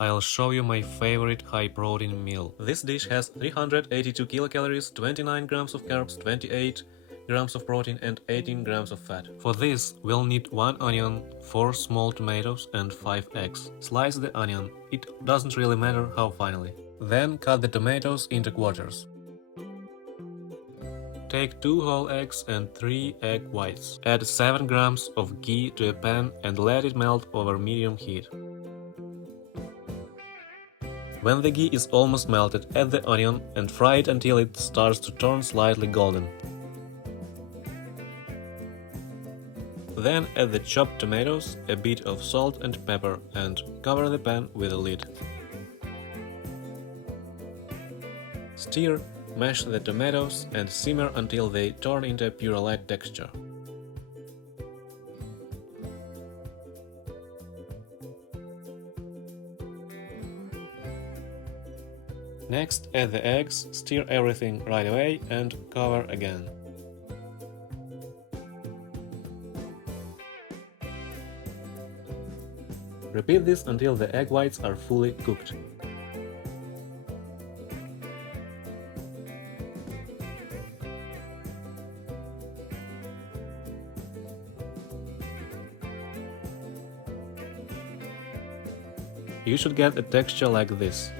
I'll show you my favorite high-protein meal. This dish has 382 kilocalories, 29 grams of carbs, 28 grams of protein and 18 grams of fat. For this, we'll need 1 onion, 4 small tomatoes and 5 eggs. Slice the onion, it doesn't really matter how finely. Then cut the tomatoes into quarters. Take 2 whole eggs and 3 egg whites. Add 7 grams of ghee to a pan and let it melt over medium heat. When the ghee is almost melted, add the onion and fry it until it starts to turn slightly golden. Then add the chopped tomatoes, a bit of salt and pepper and cover the pan with a lid. Stir, mash the tomatoes and simmer until they turn into a puree-like texture. Next, add the eggs, stir everything right away and cover again. Repeat this until the egg whites are fully cooked. You should get a texture like this.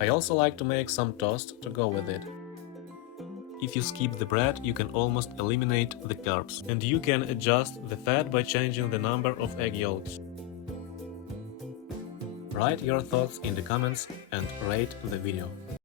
I also like to make some toast to go with it. If you skip the bread, you can almost eliminate the carbs, and you can adjust the fat by changing the number of egg yolks. Write your thoughts in the comments and rate the video.